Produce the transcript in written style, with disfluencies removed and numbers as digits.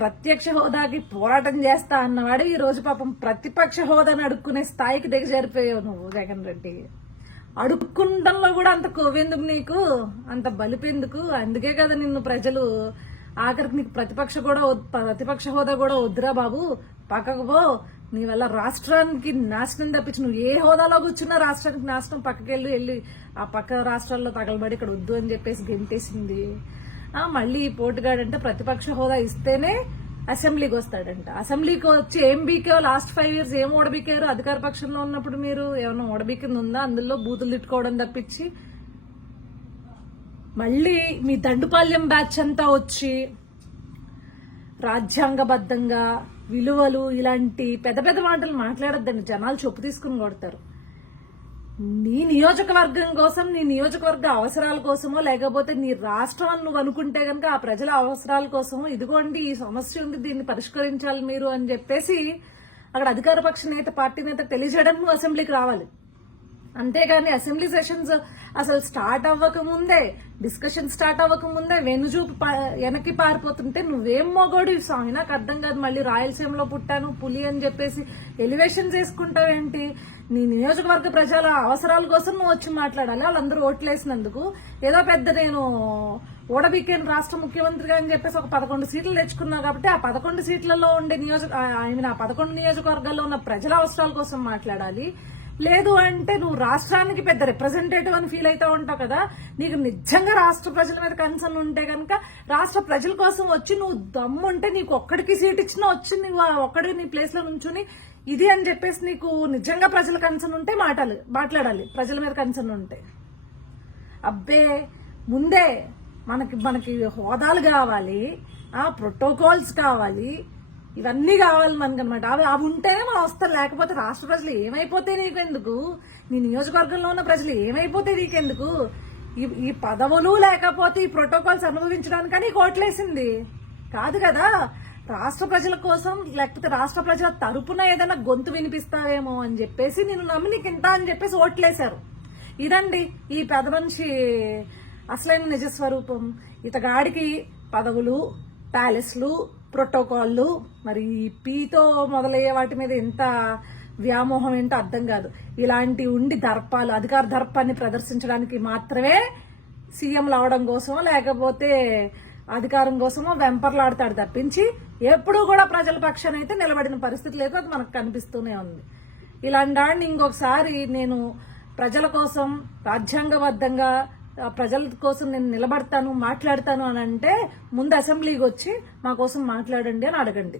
ప్రత్యక్ష హోదాకి పోరాటం చేస్తా అన్నవాడు ఈ రోజు పాపం ప్రతిపక్ష హోదాని అడుక్కునే స్థాయికి దిగజారిపోయావు నువ్వు జగన్ రెడ్డి. అడుక్కుండంలో కూడా అంత కొవ్వెందుకు నీకు, అంత బలిపెందుకు? అందుకే కదా నిన్ను ప్రజలు ఆఖరికి నీకు ప్రతిపక్ష హోదా కూడా వద్దురా బాబు, పక్కకు పో, నీ వల్ల రాష్ట్రానికి నాశనం తప్పించి నువ్వు ఏ హోదాలో కూర్చున్నా రాష్ట్రానికి నాశనం, పక్కకెళ్ళి ఆ పక్క రాష్ట్రాల్లో తగలబడి ఇక్కడ వద్దు అని చెప్పేసి గెంటేసింది. మళ్ళీ పోటుగాడంటే ప్రతిపక్ష హోదా ఇస్తేనే అసెంబ్లీకి వస్తాడంట. అసెంబ్లీకి వచ్చి ఏం బీకే లాస్ట్ 5 years ఏం ఓడబీకారు? అధికార పక్షంలో ఉన్నప్పుడు మీరు ఏమన్నా ఓడబీకింది ఉందా? అందులో బూతులు తిట్టుకోవడం తప్పించి మళ్ళీ మీ దండుపాల్యం బ్యాచ్ అంతా వచ్చి రాజ్యాంగబద్ధంగా విలువలు ఇలాంటి పెద్ద పెద్ద మాటలు మాట్లాడొద్దండి, జనాలు చొప్పు తీసుకుని కొడతారు. నీ నియోజకవర్గం కోసం, నీ నియోజకవర్గ అవసరాల కోసమో, లేకపోతే నీ రాష్ట్రం నువ్వు అనుకుంటే కనుక ఆ ప్రజల అవసరాల కోసమో ఇదిగోండి ఈ సమస్య ఉంది, దీన్ని పరిష్కరించాలి మీరు అని చెప్పేసి అక్కడ అధికార పక్ష నేత, పార్టీ నేత తెలియజేయడానికి నువ్వు అసెంబ్లీకి రావాలి. అంతేగాని అసెంబ్లీ సెషన్స్ అసలు స్టార్ట్ అవ్వకముందే, డిస్కషన్ స్టార్ట్ అవ్వకముందే వెనుజూపు వెనక్కి పారిపోతుంటే నువ్వేం మొగోడు స్వామి, నాకు అర్థం కాదు. మళ్ళీ రాయలసీమలో పుట్టాను పులి అని చెప్పేసి ఎలివేషన్ చేసుకుంటావేంటి? నీ నియోజకవర్గ ప్రజల అవసరాల కోసం నువ్వు వచ్చి మాట్లాడాలి. వాళ్ళందరూ ఓట్లేసినందుకు ఏదో పెద్ద నేను ఓడబీకేన్ రాష్ట్ర ముఖ్యమంత్రిగా అని చెప్పేసి ఒక 11 సీట్లు తెచ్చుకున్నావు కాబట్టి ఆ 11 సీట్లలో ఉండే ఆ 11 నియోజకవర్గాల్లో ఉన్న ప్రజల అవసరాల కోసం మాట్లాడాలి. లేదు అంటే నువ్వు రాష్ట్రానికి పెద్ద రిప్రజెంటేటివ్ అని ఫీల్ అవుతా ఉంటావు కదా. నీకు నిజంగా రాష్ట్ర ప్రజల మీద కన్సర్న్ ఉంటే కనుక రాష్ట్ర ప్రజల కోసం వచ్చి నువ్వు దమ్ముంటే నీకు ఒక్కడికి సీట్ ఇచ్చినా వచ్చి నువ్వు ఒక్కడికి నీ ప్లేస్ లో నుంచుని ఇది అని చెప్పేసి నీకు నిజంగా ప్రజల కన్సర్న్ ఉంటే మాట్లాడాలి. ప్రజల మీద కన్సర్న్ ఉంటే అబ్బే ముందే మనకి హోదాలు కావాలి, ప్రోటోకాల్స్ కావాలి, ఇవన్నీ కావాలి మనకు అనమాట. అవి ఉంటేనే మనం వస్తాం. లేకపోతే రాష్ట్ర ప్రజలు ఏమైపోతే నీకెందుకు, నీ నియోజకవర్గంలో ఉన్న ప్రజలు ఏమైపోతే నీకెందుకు? ఈ పదవులు లేకపోతే ఈ ప్రోటోకాల్స్ అనుభవించడానికని ఓట్లేసింది కాదు కదా. రాష్ట్ర ప్రజల కోసం లేకపోతే రాష్ట్ర ప్రజల తరపున ఏదైనా గొంతు వినిపిస్తావేమో అని చెప్పేసి నేను నమ్మి నీకు ఇంత అని చెప్పేసి ఓట్లేశారు. ఇదండి ఈ పెద్ద మనిషి అసలైన నిజస్వరూపం. ఇతగాడికి పదవులు, ప్యాలెస్లు, ప్రోటోకాల్లు, మరి పీతో మొదలయ్యే వాటి మీద ఎంత వ్యామోహం ఏంటో అర్థం కాదు. ఇలాంటి ఉండి దర్పాలు, అధికార దర్పాన్ని ప్రదర్శించడానికి మాత్రమే సీఎంలు అవడం కోసమో లేకపోతే అధికారం కోసమో వెంపర్లాడతాడు తప్పించి ఎప్పుడూ కూడా ప్రజల పక్షాన అయితే నిలబడిన పరిస్థితి లేదు. అది మనకు కనిపిస్తూనే ఉంది. ఇలాంటి ఇంకొకసారి నేను ప్రజల కోసం రాజ్యాంగబద్ధంగా ప్రజల కోసం నేను నిలబడతాను, మాట్లాడతాను అని అంటే ముందు అసెంబ్లీకి వచ్చి మా కోసం మాట్లాడండి అని అడగండి.